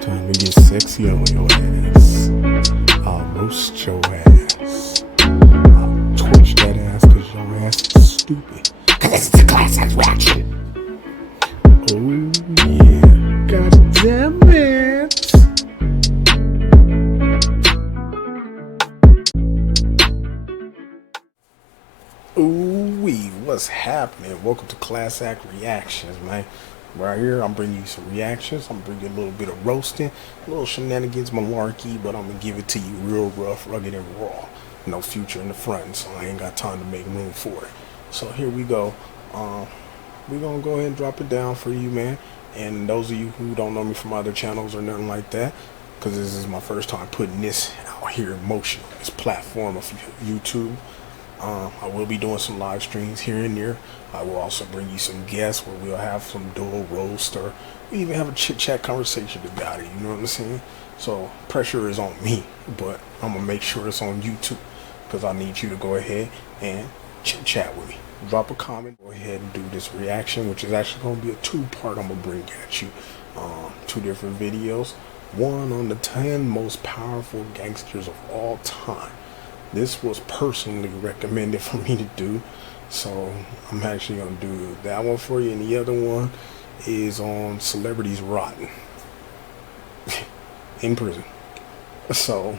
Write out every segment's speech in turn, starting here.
time to get sexy on your ass. I'll roast your ass. I'll torch that ass cause your ass is stupid. Cause it's the classic reaction. Oh yeah. God damn it. Ooh wee, what's happening? Welcome to Class Act Reactions, man. Right here, I'm bringing you some reactions. I'm bringing you a little bit of roasting, a little shenanigans, malarkey, but I'm gonna give it to you real rough, rugged, and raw. No future in the front, so I ain't got time to make room for it. So here we go. We're gonna go ahead and drop it down for you, man. And those of you who don't know me from other channels or nothing like that, because this is my first time putting this out here in motion, this platform of YouTube. I will be doing some live streams here and there. I will also bring you some guests where we'll have some dual roast, or we even have a chit chat conversation about it. You know what I'm saying? So pressure is on me, but I'm gonna make sure it's on YouTube because I need you to go ahead and chit chat with me. Drop a comment. Go ahead and do this reaction, which is actually gonna be a two-part. I'm gonna bring at you two different videos. One on the 10 most powerful gangsters of all time. This was personally recommended for me to do, so I'm actually going to do that one for you. And the other one is on celebrities rotting in prison. So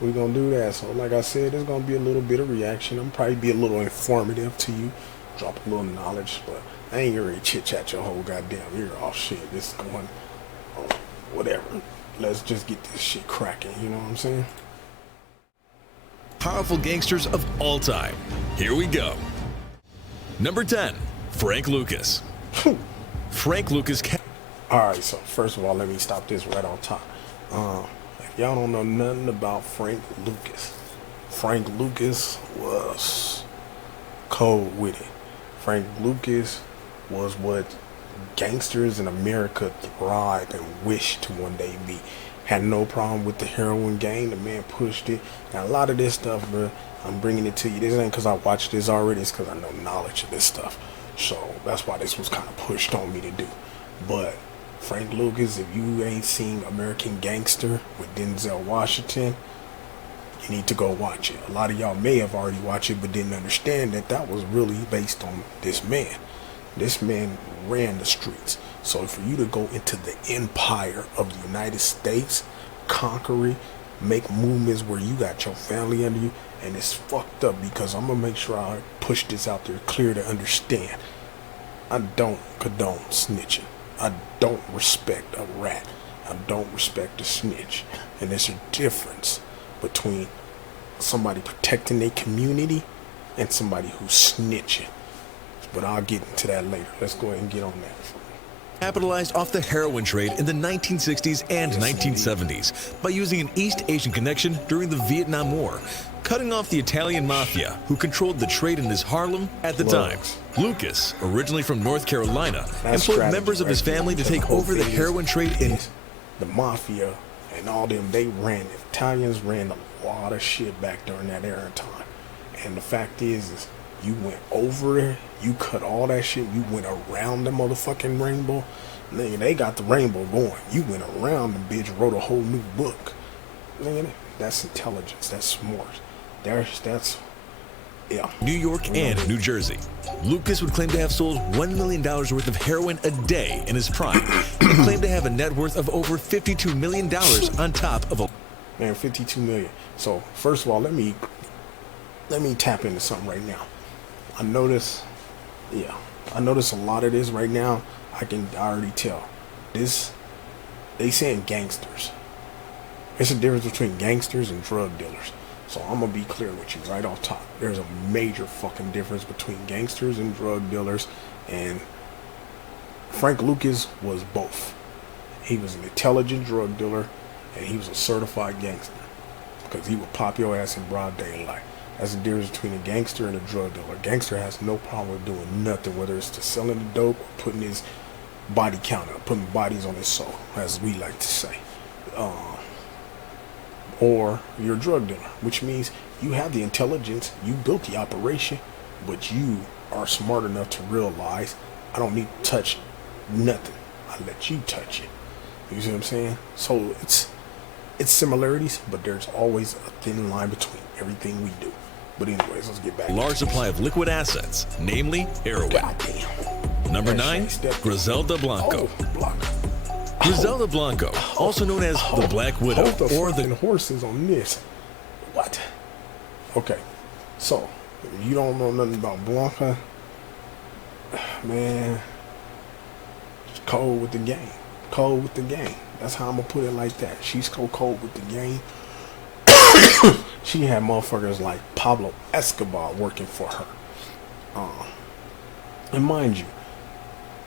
we're going to do that. So like I said, there's going to be a little bit of reaction. I'm probably be a little informative to you, drop a little knowledge, but I ain't going to chit-chat your whole goddamn ear off. Shit, this is going, whatever. Let's just get this shit cracking, you know what I'm saying? Powerful gangsters of all time. Here we go. Number 10, Frank Lucas. Frank Lucas. Alright, so first of all, let me stop this right on top. If y'all don't know nothing about Frank Lucas was cold with it. Frank Lucas was what gangsters in America thrived and wished to one day be. Had no problem with the heroin gang. The man pushed it. Now a lot of this stuff, bro, I'm bringing it to you. This ain't because I watched this already. It's because I know knowledge of this stuff. So that's why this was kind of pushed on me to do. But Frank Lucas, if you ain't seen American Gangster with Denzel Washington, you need to go watch it. A lot of y'all may have already watched it but didn't understand that that was really based on this man. This man ran the streets. So for you to go into the empire of the United States, conquer it, make movements where you got your family under you, and it's fucked up because I'm going to make sure I push this out there clear to understand. I don't condone snitching. I don't respect a rat. I don't respect a snitch. And there's a difference between somebody protecting their community and somebody who's snitching. But I'll get into that later. Let's go ahead and get on that. Capitalized off the heroin trade in the 1960s and 1970s by using an East Asian connection during the Vietnam War, cutting off the Italian mafia who controlled the trade in his Harlem at the time. Lucas, originally from North Carolina, employed members of his family to take over the heroin trade in the mafia and all them. The Italians ran a lot of shit back during that era of time. And the fact is you went over there, you cut all that shit, you went around the motherfucking rainbow. Nigga, they got the rainbow going. You went around the bitch, wrote a whole new book. Nigga, that's intelligence, that's smart. That's yeah. New York and New Jersey. Lucas would claim to have sold $1 million worth of heroin a day in his prime, and claimed to have a net worth of over $52 million on top of a... Man, 52 million. So, first of all, let me tap into something right now. I notice a lot of this right now. I already tell. They saying gangsters. There's a difference between gangsters and drug dealers. So I'm gonna be clear with you right off top. There's a major fucking difference between gangsters and drug dealers, and Frank Lucas was both. He was an intelligent drug dealer, and he was a certified gangster because he would pop your ass in broad daylight. That's the difference between a gangster and a drug dealer. A gangster has no problem with doing nothing, whether it's to selling the dope or putting his body count up, putting bodies on his soul, as we like to say. Or you're a drug dealer, which means you have the intelligence, you built the operation, but you are smart enough to realize I don't need to touch nothing. I let you touch it. You see what I'm saying? So it's similarities, but there's always a thin line between everything we do. But anyways, let's get back. Large supply of liquid assets, namely heroin. Goddamn. Number 9, Griselda Blanco. Oh, Blanco. Griselda Blanco, also known as the Black Widow Hold the or the horses on this. What? Okay, so if you don't know nothing about Blanca, man, it's cold with the game. Cold with the game. That's how I'm gonna put it like that. She's so cold with the game. She had motherfuckers like Pablo Escobar working for her. And mind you,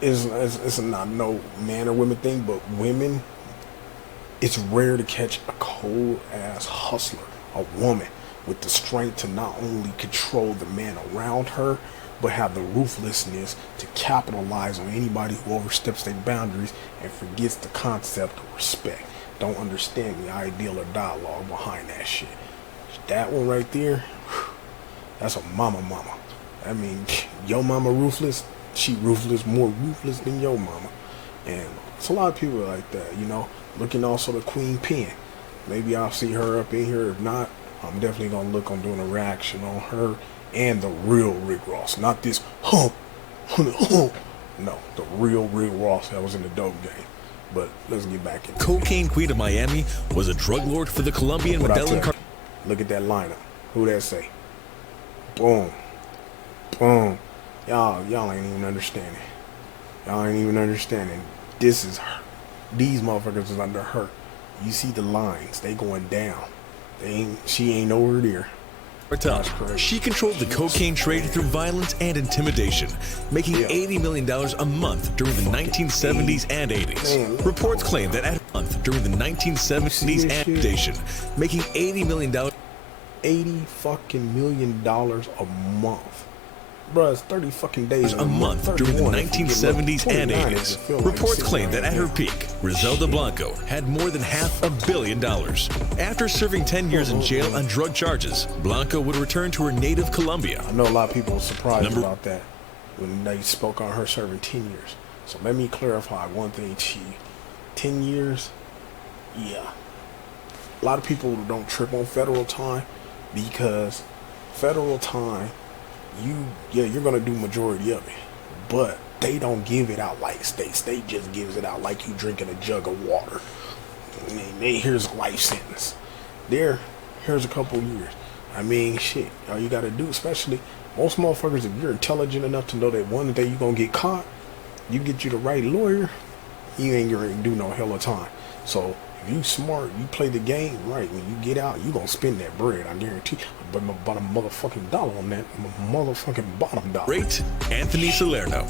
it's not no man or women thing, but women, it's rare to catch a cold ass hustler, a woman with the strength to not only control the man around her, but have the ruthlessness to capitalize on anybody who oversteps their boundaries and forgets the concept of respect. Don't understand the ideal or dialogue behind that shit. That one right there, that's a mama. I mean, your mama ruthless, she ruthless, more ruthless than your mama. And it's a lot of people like that, you know. Looking also to Queen Pen. Maybe I'll see her up in here. If not, I'm definitely gonna look on doing a reaction on her and the real Rick Ross. Not this no, the real Rick Ross that was in the dope game. But let's get back in. Cocaine Queen of Miami was a drug lord for the Colombian Medellin. Look at that lineup. Who that say? Boom. Boom. Y'all ain't even understanding. Y'all ain't even understanding. This is her. These motherfuckers is under her. You see the lines. They going down. She ain't nowhere near. She controlled the cocaine trade through violence and intimidation, making $80 million a month during the 1970s and 80s. Reports claim that at a month during the 1970s and intimidation, making $80 million. $80 fucking million a month. Bruh, it's 30 fucking days a month during the 1970s and 80s. Reports claim that at her peak, Griselda Blanco had more than $500 million. After serving 10 years in jail on drug charges, Blanco would return to her native Colombia. I know a lot of people were surprised about that when they spoke on her serving 10 years. So let me clarify one thing to you. 10 years, yeah. A lot of people don't trip on federal time because federal time, you're gonna do majority of it, but they don't give it out like state. State just gives it out like you drinking a jug of water. Here's a life sentence. Here's a couple years. I mean, shit. All you gotta do, especially most motherfuckers, if you're intelligent enough to know that one day you're gonna get caught, you get you the right lawyer, you ain't gonna do no hell of time. So if you smart, you play the game right, when you get out, you gonna spend that bread, I guarantee. But about a motherfucking dollar on that motherfucking bottom dollar. Great Anthony Salerno.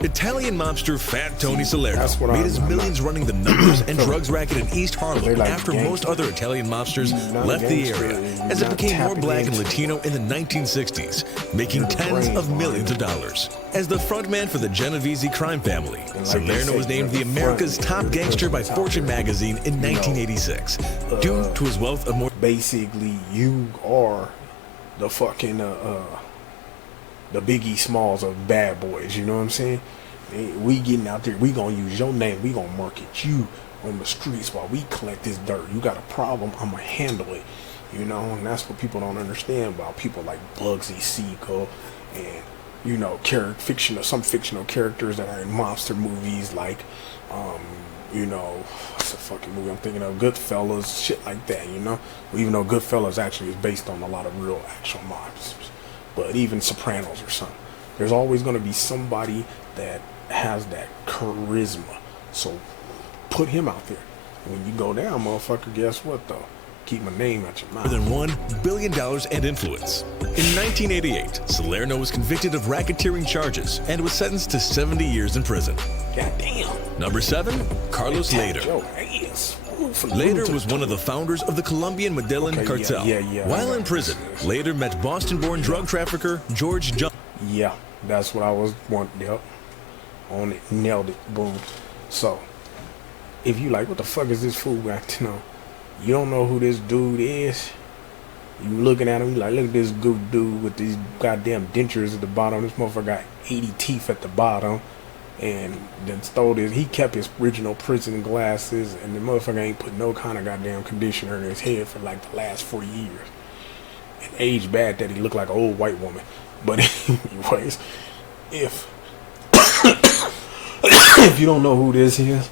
Italian mobster Fat Tony Salerno made his millions running the numbers and drugs racket in East Harlem after most other Italian mobsters left the area, as it became more black and Latino in the 1960s, making tens of millions of dollars. As the frontman for the Genovese crime family, Salerno was named the America's top gangster by Fortune magazine in 1986, due to his wealth of more. Basically, you are the fucking the Biggie Smalls of bad boys, you know what I'm saying? We getting out there, we gonna use your name, we gonna market you on the streets while we collect this dirt. You got a problem, I'm gonna handle it, you know? And that's what people don't understand about people like Bugsy Siegel and, you know, some fictional characters that are in monster movies like, you know, what's the fucking movie I'm thinking of? Goodfellas, shit like that, you know? Even though Goodfellas actually is based on a lot of real actual mobsters. But even Sopranos or something. There's always going to be somebody that has that charisma. So put him out there. When you go down, motherfucker, guess what though? Keep my name out your mouth. More than $1 billion and influence. In 1988, Salerno was convicted of racketeering charges and was sentenced to 70 years in prison. Goddamn. Number 7, Carlos Lader. Lader was one of the founders of the Colombian Medellin cartel. While in prison, Lader met Boston-born drug trafficker George John. Yeah, that's what I was wanting. Yep. On it. Nailed it. Boom. So, if you like, what the fuck is this fool acting on? You don't know who this dude is. You looking at him, you like, look at this good dude with these goddamn dentures at the bottom. This motherfucker got 80 teeth at the bottom. and then stole this. He kept his original prison glasses, and the motherfucker ain't put no kind of goddamn conditioner in his head for like the last 4 years. And aged bad that he looked like an old white woman. But anyways, if if you don't know who this is,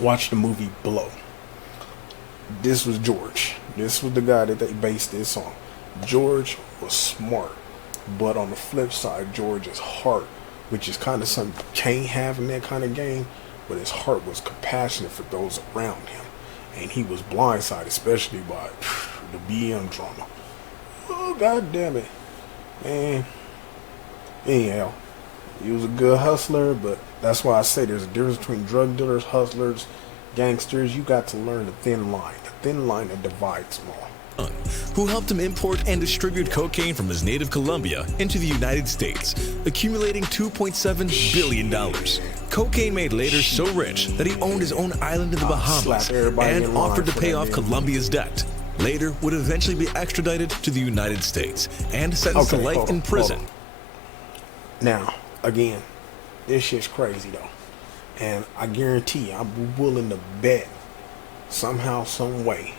watch the movie Blow. This was George. This was the guy that they based this on. George was smart, but on the flip side, George's heart, which is kind of something you can't have in that kind of game, but his heart was compassionate for those around him. And he was blindsided, especially by the BM drama. Oh, god damn it. Man. Anyhow, he was a good hustler, but that's why I say there's a difference between drug dealers, hustlers, gangsters. You got to learn the thin line that divides them all. Who helped him import and distribute cocaine from his native Colombia into the United States, accumulating $2.7 billion. Cocaine made Later so rich that he owned his own island in the Bahamas and offered to pay off Colombia's debt. Later would eventually be extradited to the United States and sentenced to life in prison. Now, again, this shit's crazy though. And I guarantee you, I'm willing to bet somehow, some way,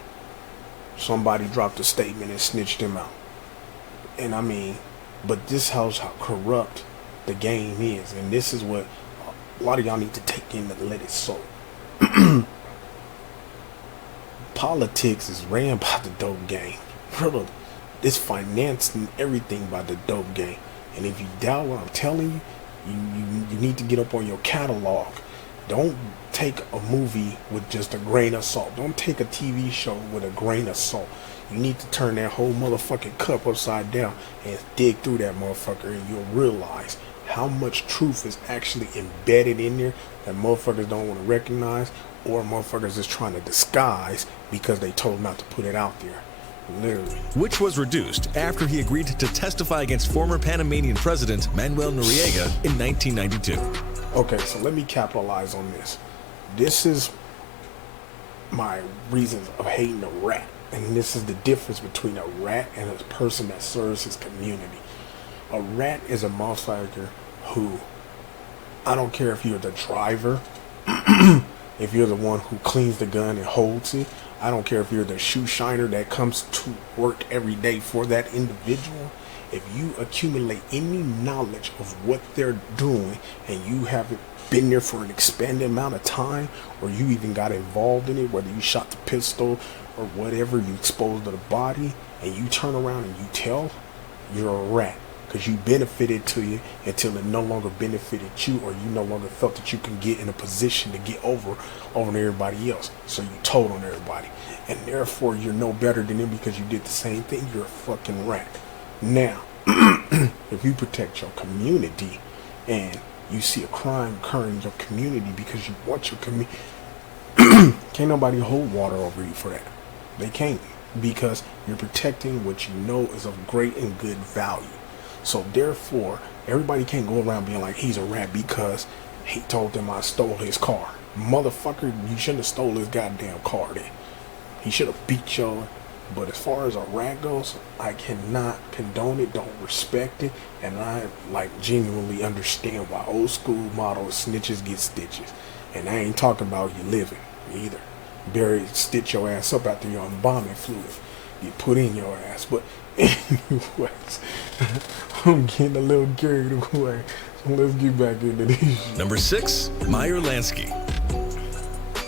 somebody dropped a statement and snitched him out. And I mean, but this shows how corrupt the game is. And this is what a lot of y'all need to take in to let it soak. Politics is ran by the dope game. Brother, it's financed and everything by the dope game. And if you doubt what I'm telling you, you need to get up on your catalog. Don't take a movie with just a grain of salt. Don't take a TV show with a grain of salt. You need to turn that whole motherfucking cup upside down and dig through that motherfucker, and you'll realize how much truth is actually embedded in there that motherfuckers don't want to recognize, or motherfuckers is trying to disguise because they told not to put it out there. Literally. Which was reduced after he agreed to testify against former Panamanian President Manuel Noriega in 1992. Okay, so let me capitalize on this. This is my reasons of hating a rat. And this is the difference between a rat and a person that serves his community. A rat is a motherfucker who, I don't care if you're the driver, if you're the one who cleans the gun and holds it, I don't care if you're the shoe shiner that comes to work every day for that individual. If you accumulate any knowledge of what they're doing and you haven't been there for an expanded amount of time, or you even got involved in it, whether you shot the pistol or whatever, you exposed to the body, and you turn around and you tell, you're a rat. Because you benefited to you until it no longer benefited you, or you no longer felt that you can get in a position to get over everybody else. So you told on everybody. And therefore you're no better than them because you did the same thing. You're a fucking rat. Now, if you protect your community and you see a crime occurring in your community because you want your community, can't nobody hold water over you for that. They can't, because you're protecting what you know is of great and good value. So therefore, everybody can't go around being like he's a rat because he told them I stole his car. Motherfucker, you shouldn't have stole his goddamn car then. He should have beat y'all. But as far as a rat goes, I cannot condone it, don't respect it, and I genuinely understand why old school motto is snitches get stitches. And I ain't talking about you living either. Stitch your ass up after you're on embalming fluid. You put in your ass. But anyways, I'm getting a little carried away. So let's get back into this. Number 6, Meyer Lansky.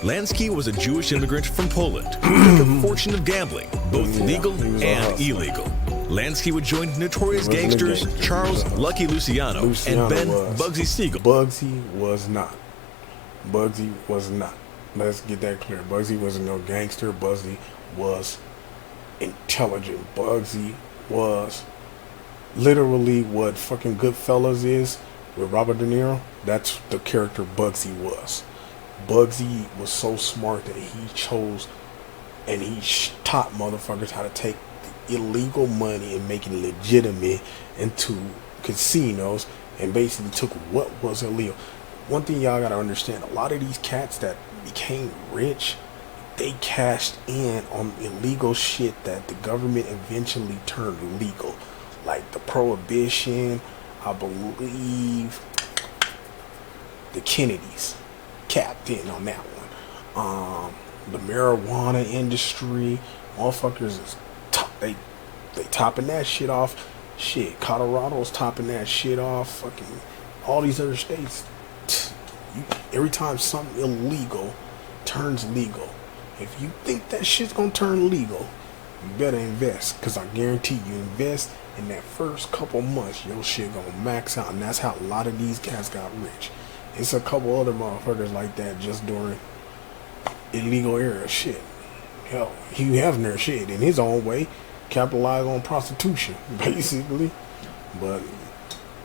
Lansky was a Jewish immigrant from Poland who made a fortune of gambling, both legal and illegal. Lansky would join notorious gangsters Charles Lucky Luciano and Ben Bugsy Siegel. Bugsy was not. Bugsy was not. Let's get that clear. Bugsy wasn't no gangster. Bugsy was intelligent. Bugsy was literally what fucking Goodfellas is with Robert De Niro. That's the character Bugsy was. Bugsy was so smart that he chose and he taught motherfuckers how to take the illegal money and make it legitimate into casinos, and basically took what was illegal. One thing y'all gotta understand, a lot of these cats that became rich, they cashed in on illegal shit that the government eventually turned legal. Like the prohibition, I believe The Kennedys capped in on that one. The marijuana industry, motherfuckers is they topping that shit off. Shit, Colorado's topping that shit off. Fucking all these other states. Every time something illegal turns legal, if you think that shit's gonna turn legal, you better invest. Cause I guarantee you invest in that first couple months, your shit gonna max out. And that's how a lot of these guys got rich. It's a couple other motherfuckers like that just during illegal era shit. Hell, Hugh Hefner shit in his own way capitalized on prostitution, basically. But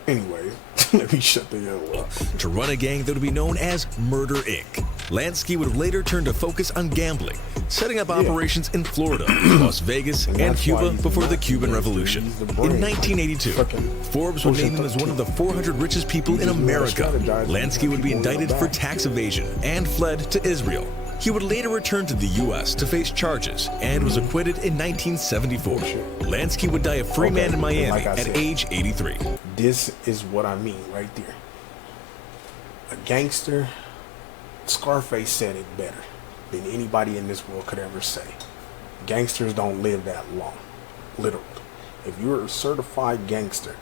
anyway, let me shut the hell up. To run a gang that would be known as Murder Inc. Lansky would later turn to focus on gambling, setting up operations in Florida, Las Vegas, and Cuba before the Cuban Revolution. In 1982, Forbes would name him as one of the 400 richest people in America. Lansky would be indicted for tax evasion and fled to Israel. He would later return to the U.S. to face charges and was acquitted in 1974. Lansky would die a free man in Miami at age 83. This is what I mean right there. A gangster, Scarface said it better than anybody in this world could ever say. Gangsters don't live that long, literally. If you're a certified gangster,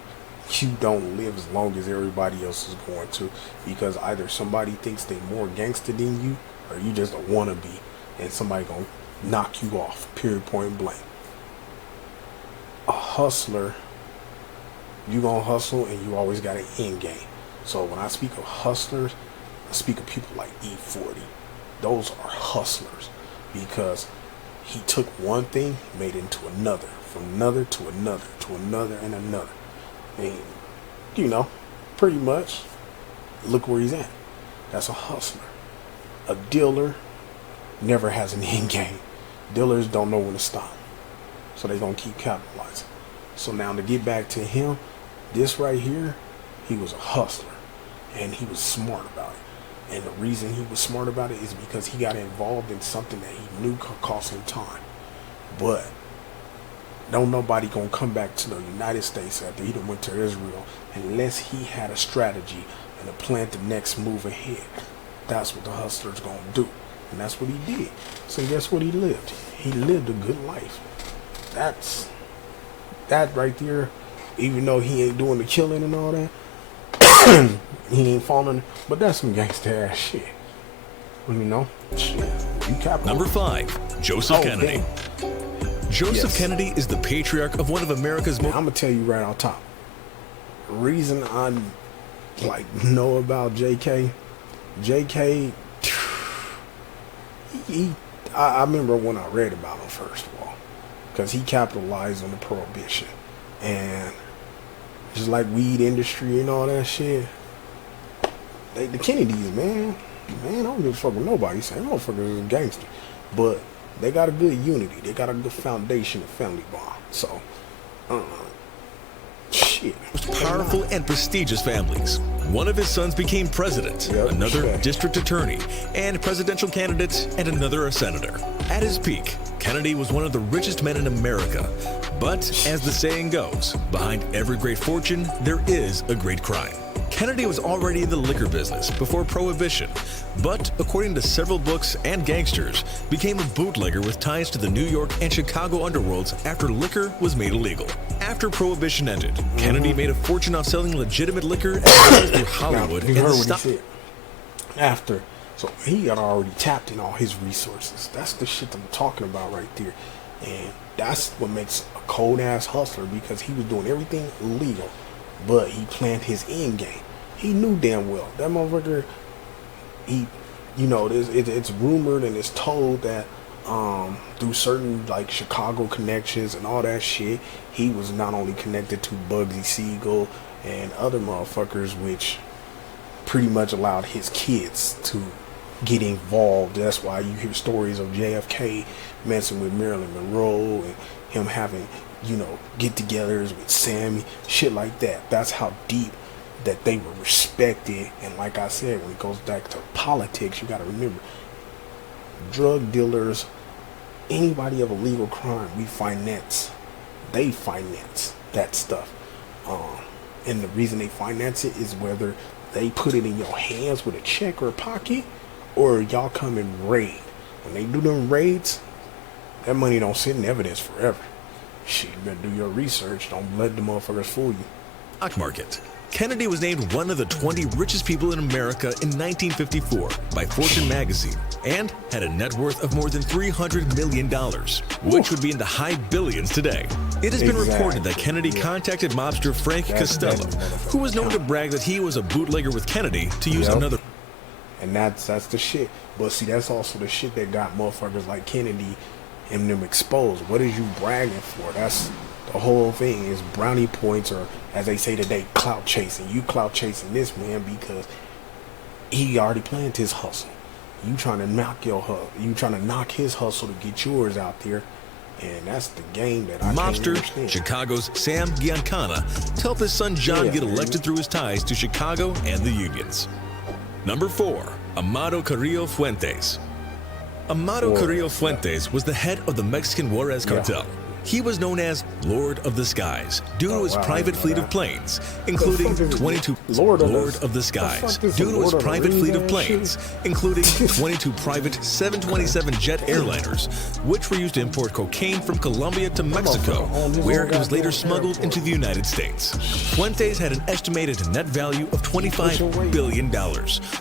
you don't live as long as everybody else is going to, because either somebody thinks they're more gangster than you, or you just a wannabe, and somebody gonna knock you off, period, point blank. A hustler, you gonna hustle and you always got an end game. So when I speak of hustlers, I speak of people like E40. Those are hustlers, because he took one thing, made it into another, from another to another, to another and another. And, you know, pretty much, look where he's at. That's a hustler. A dealer never has an end game. Dealers don't know when to stop, so they're gonna keep capitalizing. So now to get back to him, this right here, he was a hustler, and he was smart about it. And the reason he was smart about it is because he got involved in something that he knew could cost him time. But don't nobody gonna come back to the United States after he done went to Israel unless he had a strategy and a plan the next move ahead. That's what the hustler's gonna do, and that's what he did. So guess what he lived? He lived a good life. That right there. Even though he ain't doing the killing and all that, he ain't falling. But that's some gangster ass shit. You know, shit. You capitalize. Number 5, Joseph Kennedy. Damn. Joseph Kennedy is the patriarch of one of America's most. I'm gonna tell you right on top. The reason I know about JK, I remember when I read about him first of all, because he capitalized on the prohibition, and just like weed industry and all that shit. The Kennedys, man, I don't give a fuck with nobody saying motherfuckers is a gangster, but they got a good unity, they got a good foundation of family bond. So, shit. Powerful and prestigious families. One of his sons became president, another district attorney, and presidential candidate, and another a senator. At his peak, Kennedy was one of the richest men in America. But as the saying goes, behind every great fortune, there is a great crime. Kennedy was already in the liquor business before Prohibition, but according to several books and gangsters, became a bootlegger with ties to the New York and Chicago underworlds after liquor was made illegal. After Prohibition ended, Kennedy made a fortune off selling legitimate liquor as well as through Hollywood. You heard what he said. After, so he had already tapped in all his resources. That's the shit that I'm talking about right there. And that's what makes a cold ass hustler, because he was doing everything legal, but he planned his end game. He knew damn well that motherfucker. It's rumored and it's told that through certain like Chicago connections and all that shit, he was not only connected to Bugsy Siegel and other motherfuckers, which pretty much allowed his kids to get involved. That's why you hear stories of JFK messing with Marilyn Monroe and him having, get-togethers with Sammy, shit like that. That's how deep that they were respected. And like I said, when it goes back to politics, you got to remember, drug dealers, anybody of a legal crime, they finance that stuff. And the reason they finance it is whether they put it in your hands with a check or a pocket, or y'all come and raid. When they do them raids, that money don't sit in evidence forever. Shit, you better do your research. Don't let the motherfuckers fool you. Stock market. Kennedy was named one of the 20 richest people in America in 1954 by Fortune magazine and had a net worth of more than $300 million, which would be in the high billions today. It has been reported that Kennedy contacted mobster Frank Costello, who was known to brag that he was a bootlegger with Kennedy, to use another. And that's the shit. But see, that's also the shit that got motherfuckers like Kennedy and them exposed. What is you bragging for? That's the whole thing, is brownie points, or as they say today, clout chasing. You clout chasing this man because he already planned his hustle. You trying to knock your hustle. You trying to knock his hustle to get yours out there. And that's the game that I Mobster, can't understand. Chicago's Sam Giancana, to help his son John get elected through his ties to Chicago and the unions. Number 4, Amado Carrillo Fuentes. Amado Carrillo Fuentes was the head of the Mexican Juarez cartel. He was known as Lord of the Skies due to his private fleet of planes, including 22 Lord of the Skies due to his private fleet of planes, including 22 private 727 jet airliners, which were used to import cocaine from Colombia to Mexico, where it was later smuggled into the United States. Fuentes had an estimated net value of $25 billion,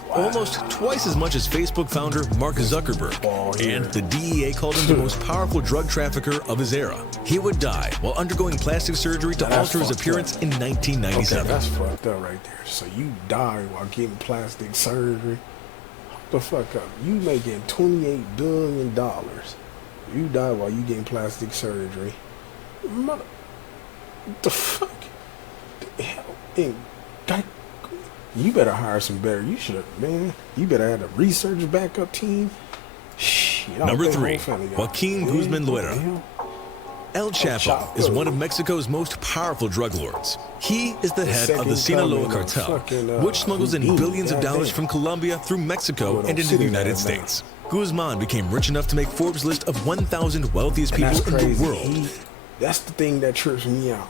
almost twice as much as Facebook founder Mark Zuckerberg, and the DEA called him the most powerful drug trafficker of his era. He would die while undergoing plastic surgery to alter his appearance in 1997. Okay, that's fucked up right there. So you die while getting plastic surgery? Hold the fuck up. You making $28 billion. You die while you getting plastic surgery. What the fuck? The hell? You better hire some better. You should have, man. You better have a research backup team. Shit, Number 3, Joaquin Guzman Loera. El Chapo is one of Mexico's most powerful drug lords. He is the head of the Sinaloa cartel, which smuggles in billions of dollars from Colombia through Mexico and into the United States. Guzman became rich enough to make Forbes' list of 1,000 wealthiest people in the world. That's the thing that trips me out.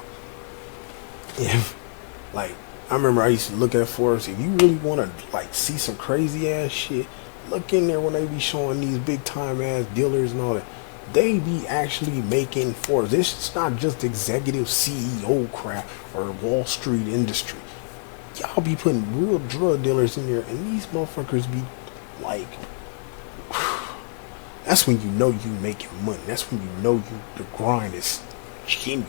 Like, I remember I used to look at Forbes. If you really want to like see some crazy ass shit, look in there when they be showing these big time ass dealers and all that. They be actually making Forbes. This is not just executive CEO crap or Wall Street industry. Y'all be putting real drug dealers in there, and these motherfuckers be like, that's when you know you making money. That's when you know the grind is genuine.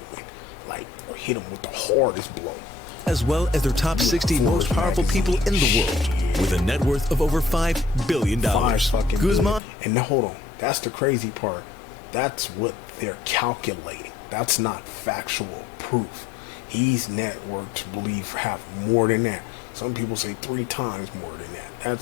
Like, or hit them with the hardest blow. As well as their top 60 most powerful people in the world, with a net worth of over $5 billion. Guzman. And now, hold on. That's the crazy part. That's what they're calculating. That's not factual proof. He's networked, believe, have more than that. Some people say 3 times more than that.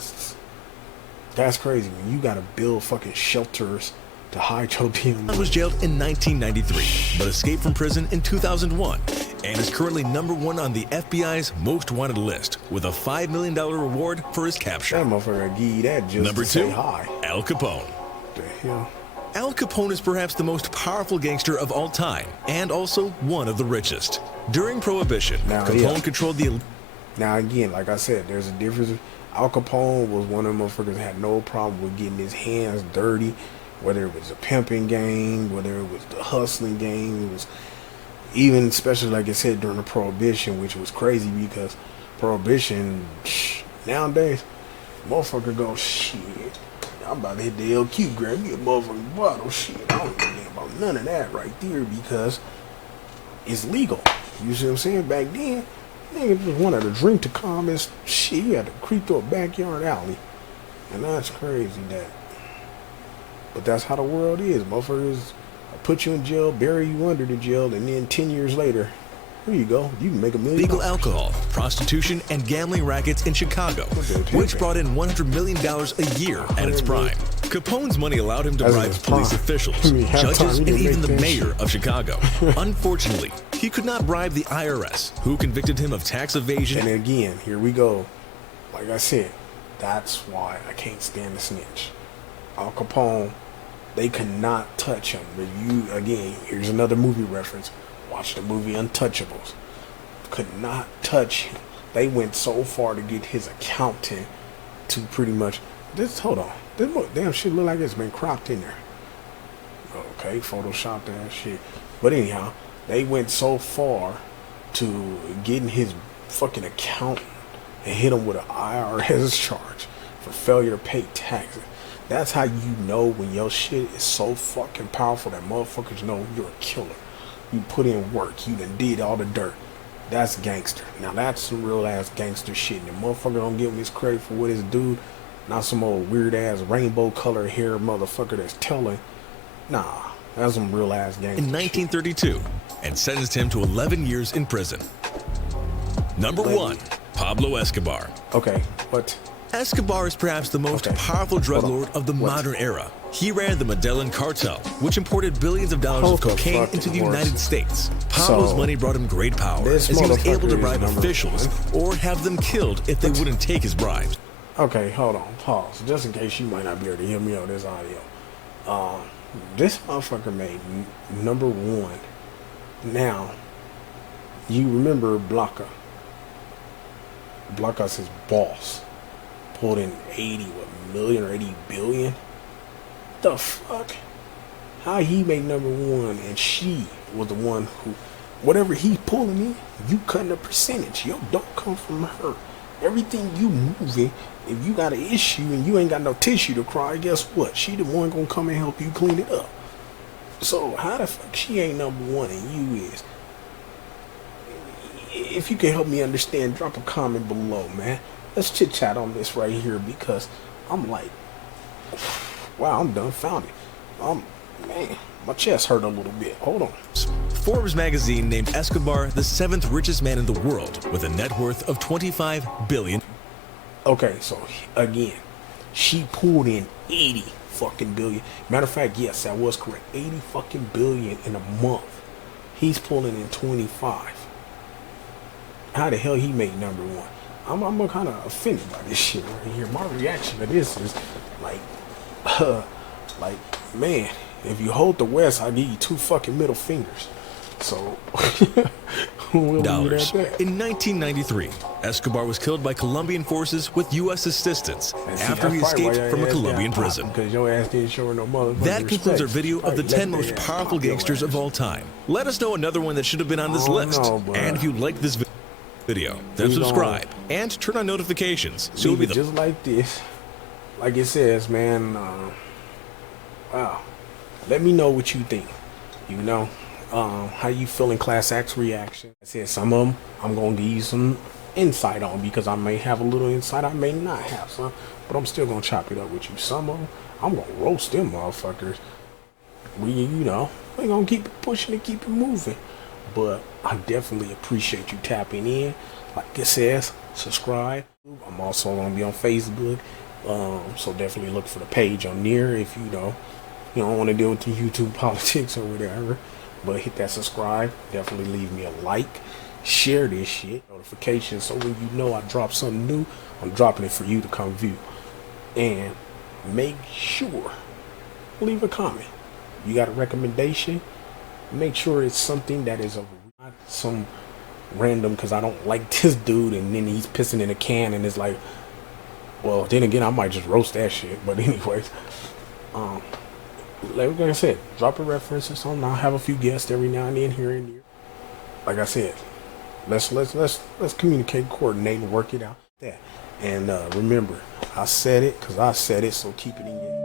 That's crazy. When you gotta build fucking shelters to hide your damn. Was jailed in 1993, but escaped from prison in 2001, and is currently number 1 on the FBI's most wanted list, with a $5 million reward for his capture. That motherfucker give you that just Number to 2, say hi. Al Capone. The hell? Al Capone is perhaps the most powerful gangster of all time, and also one of the richest. During Prohibition, Capone controlled the... Now again, like I said, there's a difference. Al Capone was one of the motherfuckers that had no problem with getting his hands dirty, whether it was a pimping game, whether it was the hustling game. It was even, especially like I said, during the Prohibition, which was crazy because Prohibition, nowadays, motherfucker go, shit, I'm about to hit the LQ, grab me a motherfucking bottle. Shit, I don't know about none of that right there because it's legal. You see what I'm saying? Back then, niggas just wanted to drink to calm his shit. You had to creep through a backyard alley. And that's crazy that. But that's how the world is. Motherfuckers put you in jail, bury you under the jail, and then 10 years later, here you go. You can make $1 million. Legal alcohol, prostitution, and gambling rackets in Chicago, which brought in $100 million a year at its prime. Capone's money allowed him to bribe police officials, judges, and even the mayor of Chicago. Unfortunately, he could not bribe the IRS, who convicted him of tax evasion. And again, here we go. Like I said, that's why I can't stand the snitch. Al Capone, they could not touch him. But you, again, here's another movie reference. Watch the movie Untouchables. Could not touch him. They went so far to get his accountant to pretty much this. Hold on, this damn shit look like it's been cropped in there. Okay, Photoshop that shit. But anyhow, they went so far to getting his fucking accountant and hit him with an IRS charge for failure to pay taxes. That's how you know when your shit is so fucking powerful that motherfuckers know you're a killer. You put in work. You done did all the dirt. That's gangster. Now that's some real ass gangster shit. And the motherfucker don't give him his credit for what his dude. Not some old weird ass rainbow color hair motherfucker that's telling. Nah, that's some real ass gangster in 1932 and sentenced him to 11 years in prison. Number 1, Pablo Escobar. Okay, what? Escobar is perhaps the most powerful drug lord of the modern era. He ran the Medellin cartel, which imported billions of dollars of cocaine into the United States. Pablo's money brought him great power, as he was able to bribe officials or have them killed if they wouldn't take his bribes. Okay, hold on, pause. Just in case you might not be able to hear me on this audio. This motherfucker made number 1. Now, you remember Blanca. Blanca's his boss. Pulled in 80 million or 80 billion. The fuck? How he made number 1 and she was the one who, whatever he pulling in, you cutting a percentage. Yo, don't come from her. Everything you moving, if you got an issue and you ain't got no tissue to cry, guess what? She the one gonna come and help you clean it up. So how the fuck she ain't number 1 and you is? If you can help me understand, drop a comment below, man. Let's chit chat on this right here because I'm like, wow, I'm dumbfounded. Man, my chest hurt a little bit. Hold on. Forbes magazine named Escobar the 7th richest man in the world with a net worth of $25 billion. Okay, so again, she pulled in 80 fucking billion. Matter of fact, yes, that was correct. 80 fucking billion in a month. He's pulling in 25. How the hell he made number 1? I'm kind of offended by this shit right here. My reaction to this is like, man, if you hold the West, I give you 2 fucking middle fingers. So, we'll dollars. In 1993, Escobar was killed by Colombian forces with U.S. assistance after he escaped from a Colombian prison. Because your ass didn't show no motherfucking that concludes our respect. video of the 10 most powerful gangsters of all time. Let us know another one that should have been on this list. And if you like this video, then subscribe and turn on notifications so you'll be just like this. Like it says, man. Wow. Let me know what you think. You know, how you feeling? Class Act's reaction. I said some of them I'm gonna give you some insight on because I may have a little insight, I may not have some, but I'm still gonna chop it up with you. Some of them I'm gonna roast them motherfuckers. We gonna keep it pushing and keep it moving. But I definitely appreciate you tapping in. Like it says, subscribe. I'm also gonna be on Facebook, so definitely look for the page on there if you don't want to deal with the YouTube politics or whatever. But hit that subscribe. Definitely leave me a like. Share this shit. Notifications so when you know I drop something new, I'm dropping it for you to come view. And make sure leave a comment. You got a recommendation? Make sure it's something that is not some random because I don't like this dude and then he's pissing in a can and it's like, well, then again, I might just roast that shit. But anyways, like I said, drop a reference or something. I'll have a few guests every now and then here and there. Like I said, let's communicate, coordinate, and work it out. And remember, I said it because I said it, so keep it in your